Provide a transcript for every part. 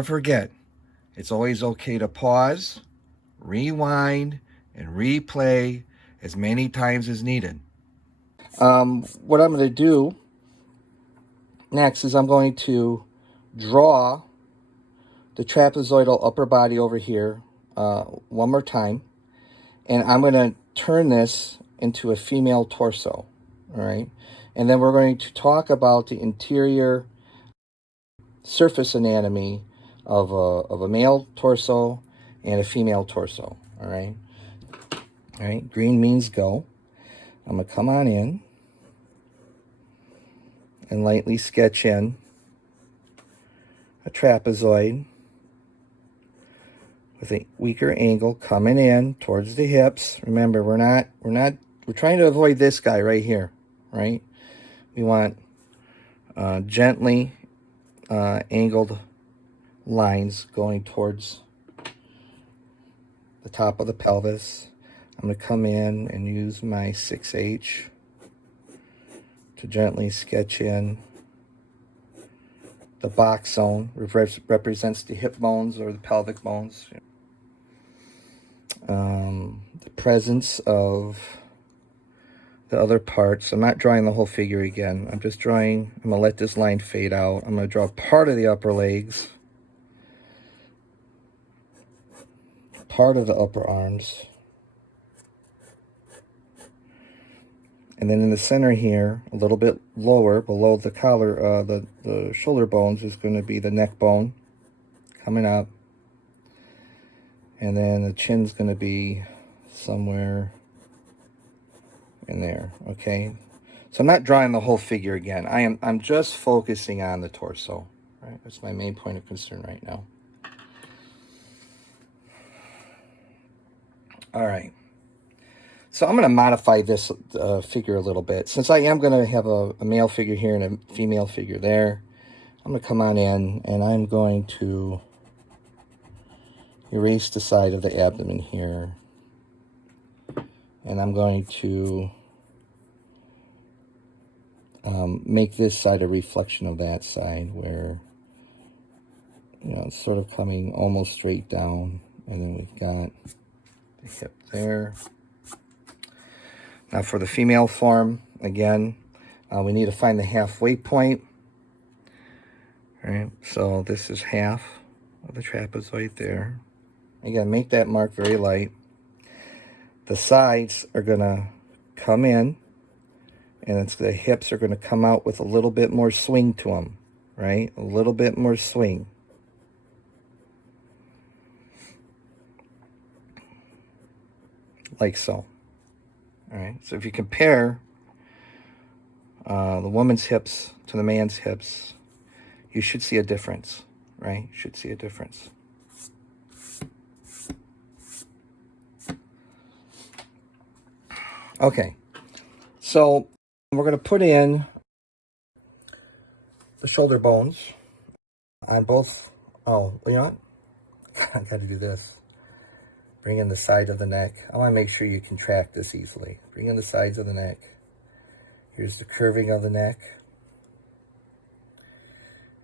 never forget, it's always okay to pause, rewind, and replay as many times as needed. What I'm going to do next is I'm going to draw the trapezoidal upper body over here one more time. And I'm going to turn this into a female torso, all right? And then we're going to talk about the interior surface anatomy of a male torso and a female torso, all right? All right, green means go. I'm going to come on in and lightly sketch in a trapezoid with a weaker angle coming in towards the hips. Remember, we're trying to avoid this guy right here, right? We want gently angled lines going towards the top of the pelvis. I'm going to come in and use my 6H to gently sketch in the box zone, which represents the hip bones or the pelvic bones. The presence of the other parts. I'm not drawing the whole figure again. I'm just drawing, I'm going to let this line fade out. I'm going to draw part of the upper legs, part of the upper arms, and then in the center here, a little bit lower, below the collar, the shoulder bones, is going to be the neck bone coming up. And then the chin's going to be somewhere in there, okay? So I'm not drawing the whole figure again. I'm just focusing on the torso, right? That's my main point of concern right now. All right. So I'm going to modify this figure a little bit. Since I am going to have a male figure here and a female figure there, I'm going to come on in and I'm going to erase the side of the abdomen here. And I'm going to make this side a reflection of that side where, you know, it's sort of coming almost straight down. And then we've got the hip there. Now for the female form, again, we need to find the halfway point. All right, so this is half of the trapezoid there. Again, make that mark very light. The sides are going to come in, and the hips are going to come out with a little bit more swing to them, right? A little bit more swing. Like so. All right, so if you compare the woman's hips to the man's hips, you should see a difference, right? You should see a difference. Okay, so we're going to put in the shoulder bones on both. Oh, you know what? I got to do this. Bring in the side of the neck. I want to make sure you can track this easily. Bring in the sides of the neck. Here's the curving of the neck.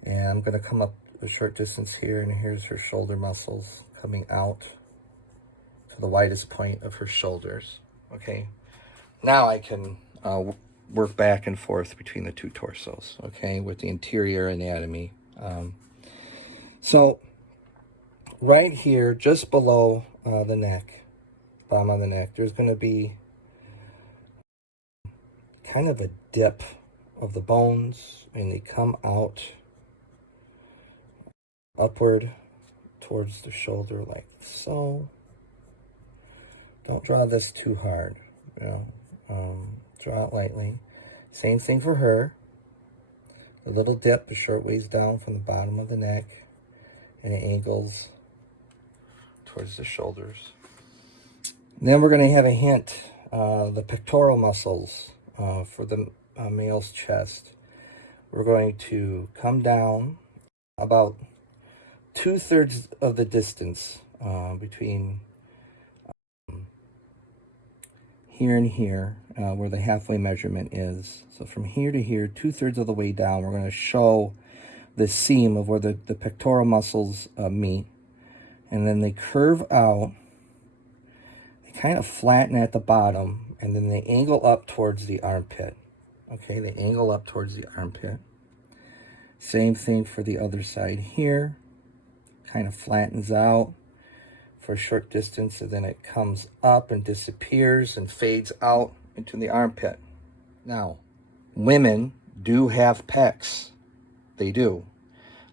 And I'm going to come up a short distance here, and here's her shoulder muscles coming out to the widest point of her shoulders. Okay. Now I can work back and forth between the two torsos, okay, with the interior anatomy. So right here, just below the neck, bottom of the neck, there's going to be kind of a dip of the bones, and they come out upward towards the shoulder like so. Don't draw this too hard, you know, draw it lightly. Same thing for her. A little dip a short ways down from the bottom of the neck, and it angles towards the shoulders. And then we're going to have a hint, the pectoral muscles for the male's chest. We're going to come down about 2/3 of the distance between here and here, where the halfway measurement is. So from here to here, 2/3 of the way down, we're going to show the seam of where the pectoral muscles meet. And then they curve out. They kind of flatten at the bottom, and then they angle up towards the armpit. Okay, they angle up towards the armpit. Same thing for the other side here. Kind of flattens out for a short distance, and then it comes up and disappears and fades out into the armpit. Now, women do have pecs. They do.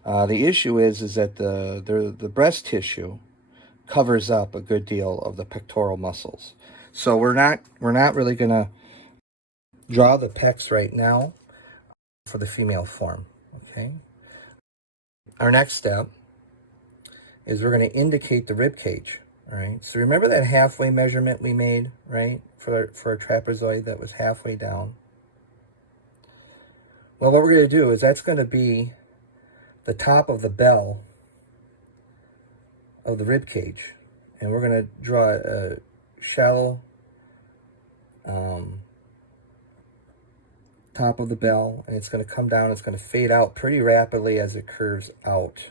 The issue is that the breast tissue covers up a good deal of the pectoral muscles. So we're not really gonna draw the pecs right now for the female form. Okay. Our next step is we're going to indicate the rib cage. All right. So remember that halfway measurement we made, right, for a trapezoid that was halfway down. Well, what we're going to do is that's going to be the top of the bell of the rib cage, and we're going to draw a shallow top of the bell, and it's going to come down. It's going to fade out pretty rapidly as it curves out,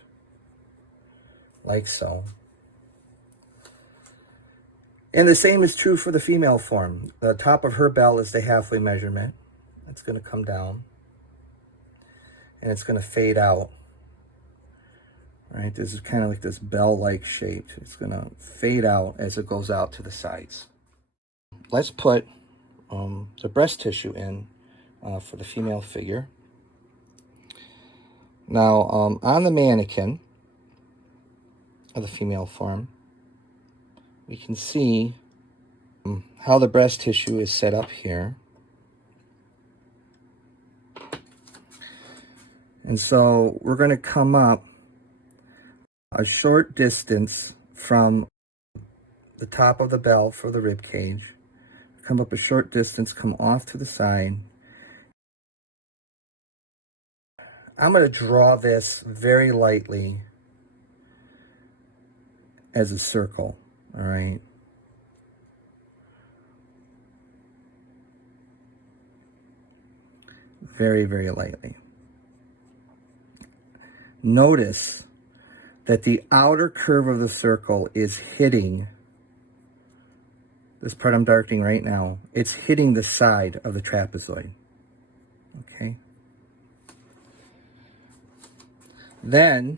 like so. And the same is true for the female form. The top of her bell is the halfway measurement. It's going to come down, and it's going to fade out. Right, this is kind of like this bell-like shape. It's going to fade out as it goes out to the sides. Let's put the breast tissue in for the female figure. Now, on the mannequin of the female form, we can see how the breast tissue is set up here. And so we're going to come up a short distance from the top of the bell for the rib cage. Come up a short distance, come off to the side. I'm going to draw this very lightly as a circle, all right? Very, very lightly. Notice that the outer curve of the circle is hitting, this part I'm darkening right now, it's hitting the side of the trapezoid, okay? Then,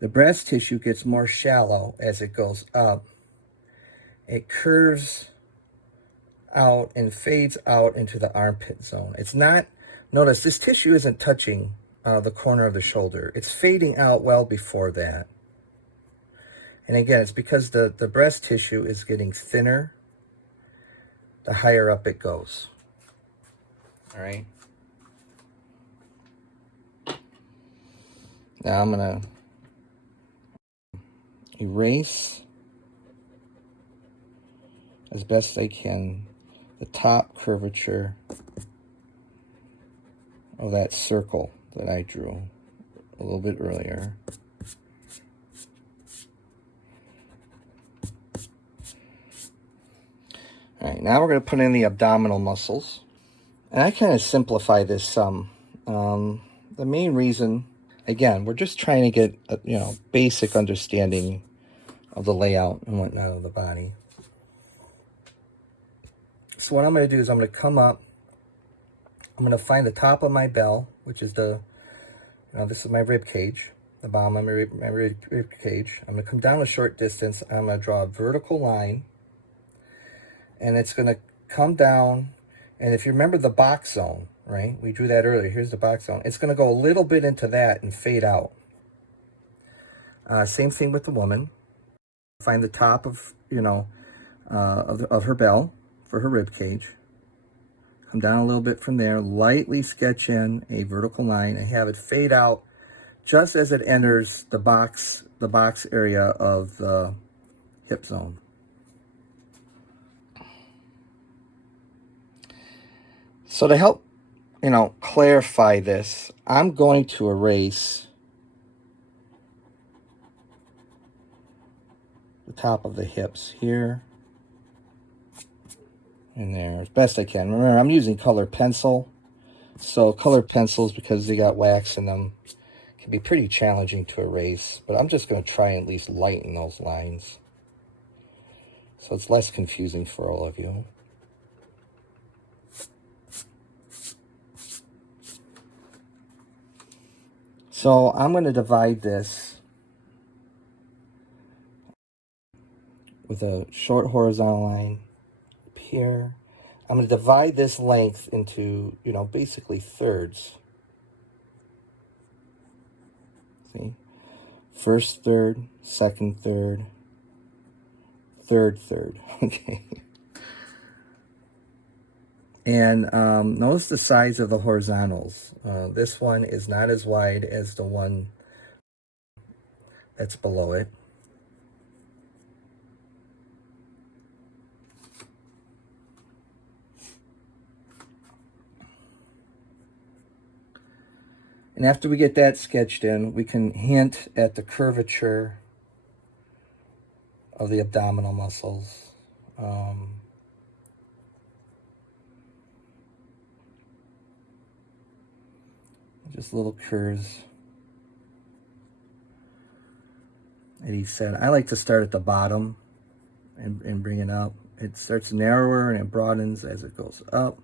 the breast tissue gets more shallow as it goes up. It curves out and fades out into the armpit zone. It's not, notice this tissue isn't touching the corner of the shoulder. It's fading out well before that. And again, it's because the breast tissue is getting thinner the higher up it goes. All right. Now I'm going to erase as best I can the top curvature of that circle that I drew a little bit earlier. All right, now we're going to put in the abdominal muscles. And I kind of simplify this some. The main reason, again, we're just trying to get a basic understanding of the layout and whatnot of the body. So what I'm going to do is I'm going to come up. I'm going to find the top of my bell, which is this is my rib cage, the bottom of my rib cage. I'm going to come down a short distance. I'm going to draw a vertical line, and it's going to come down. And if you remember the box zone, right? We drew that earlier. Here's the box zone. It's going to go a little bit into that and fade out. Same thing with the woman. Find the top of of her bell for her rib cage. Come down a little bit from there, lightly sketch in a vertical line and have it fade out just as it enters the box area of the hip zone. So to help, clarify this, I'm going to erase the top of the hips here and there as best I can. Remember, I'm using color pencil So color pencils, because they got wax in them, can be pretty challenging to erase, but I'm just going to try and at least lighten those lines so it's less confusing for all of you. So I'm going to divide this with a short horizontal line up here. I'm going to divide this length into, you know, basically thirds. See? First third, second third, third third. Okay. And notice the size of the horizontals. This one is not as wide as the one that's below it. And after we get that sketched in, we can hint at the curvature of the abdominal muscles. Just little curves that he said. I like to start at the bottom and bring it up. It starts narrower and it broadens as it goes up.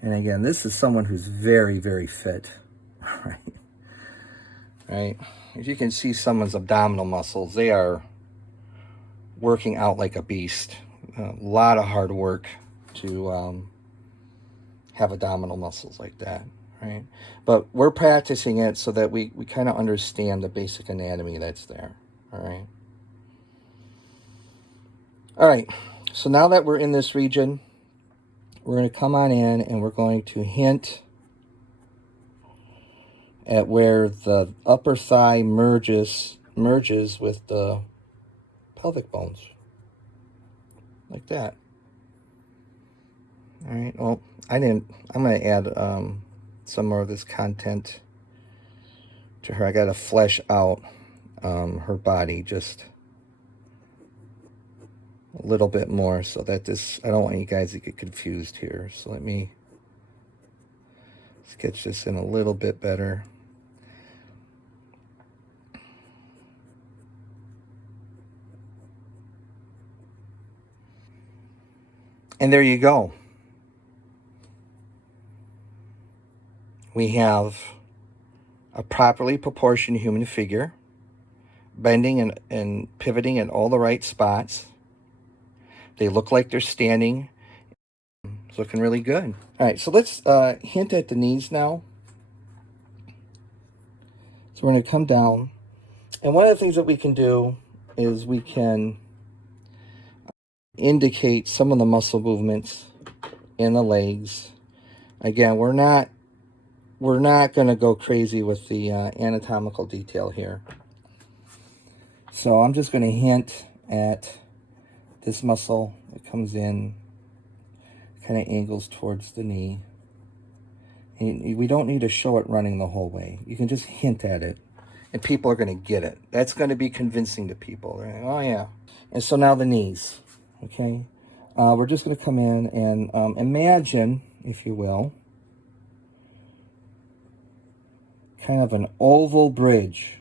And again, this is someone who's very, very fit, right? Right? As you can see, someone's abdominal muscles, they are working out like a beast. A lot of hard work to have abdominal muscles like that, right? But we're practicing it so that we kind of understand the basic anatomy that's there, all right? All right, so now that we're in this region, we're going to come on in and we're going to hint at where the upper thigh merges with the pelvic bones, like that. All right, well, I'm going to add some more of this content to her. I got to flesh out her body just a little bit more so that I don't want you guys to get confused here. So let me sketch this in a little bit better. And there you go. We have a properly proportioned human figure, bending and pivoting at all the right spots. They look like they're standing. It's looking really good. All right, so let's hint at the knees now. So we're going to come down. And one of the things that we can do is we can indicate some of the muscle movements in the legs. Again, we're not going to go crazy with the anatomical detail here. So I'm just going to hint at this muscle that comes in, kind of angles towards the knee. And we don't need to show it running the whole way. You can just hint at it, and people are going to get it. That's going to be convincing to people. They're like, oh, yeah. And so now the knees, okay? We're just going to come in and imagine, if you will, kind of an oval bridge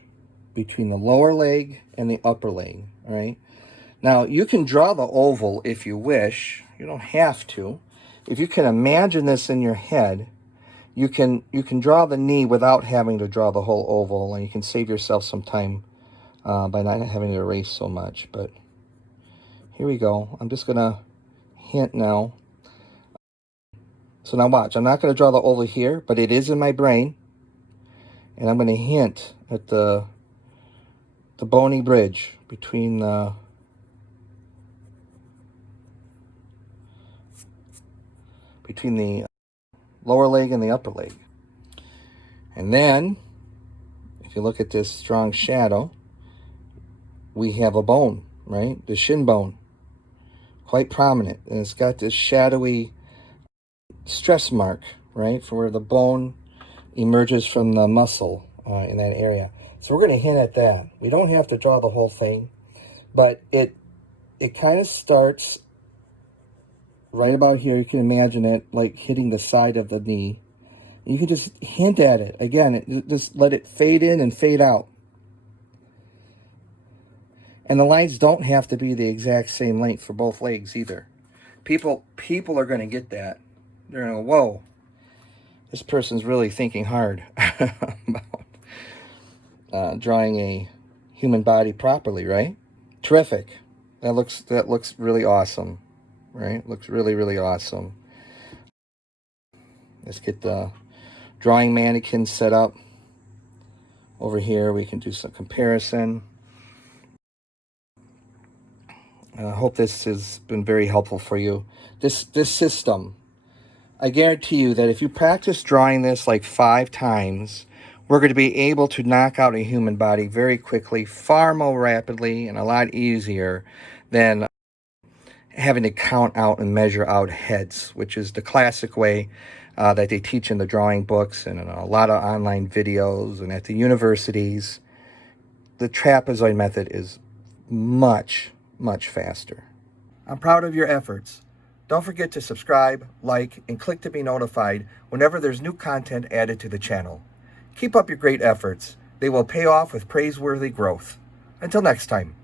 between the lower leg and the upper leg, all right? Now, you can draw the oval if you wish. You don't have to. If you can imagine this in your head, you can draw the knee without having to draw the whole oval, and you can save yourself some time by not having to erase so much. But here we go. I'm just going to hint now. So now watch. I'm not going to draw the oval here, but it is in my brain. And I'm going to hint at the bony bridge between the lower leg and the upper leg. And then, if you look at this strong shadow, we have a bone, right? The shin bone, quite prominent. And it's got this shadowy stress mark, right? For where the bone emerges from the muscle in that area. So we're going to hint at that. We don't have to draw the whole thing, but it kind of starts right about here. You can imagine it like hitting the side of the knee. You can just hint at it. Again, just let it fade in and fade out. And the lines don't have to be the exact same length for both legs either. People are going to get that. They're going to go, whoa, this person's really thinking hard about drawing a human body properly, right? Terrific. That looks really awesome, right? Looks really, really awesome. Let's get the drawing mannequin set up. Over here, we can do some comparison. I hope this has been very helpful for you. This system, I guarantee you that if you practice drawing this like 5 times, we're going to be able to knock out a human body very quickly, far more rapidly, and a lot easier than having to count out and measure out heads, which is the classic way that they teach in the drawing books and in a lot of online videos and at the universities. The trapezoid method is much, much faster. I'm proud of your efforts. Don't forget to subscribe, like, and click to be notified whenever there's new content added to the channel. Keep up your great efforts. They will pay off with praiseworthy growth. Until next time.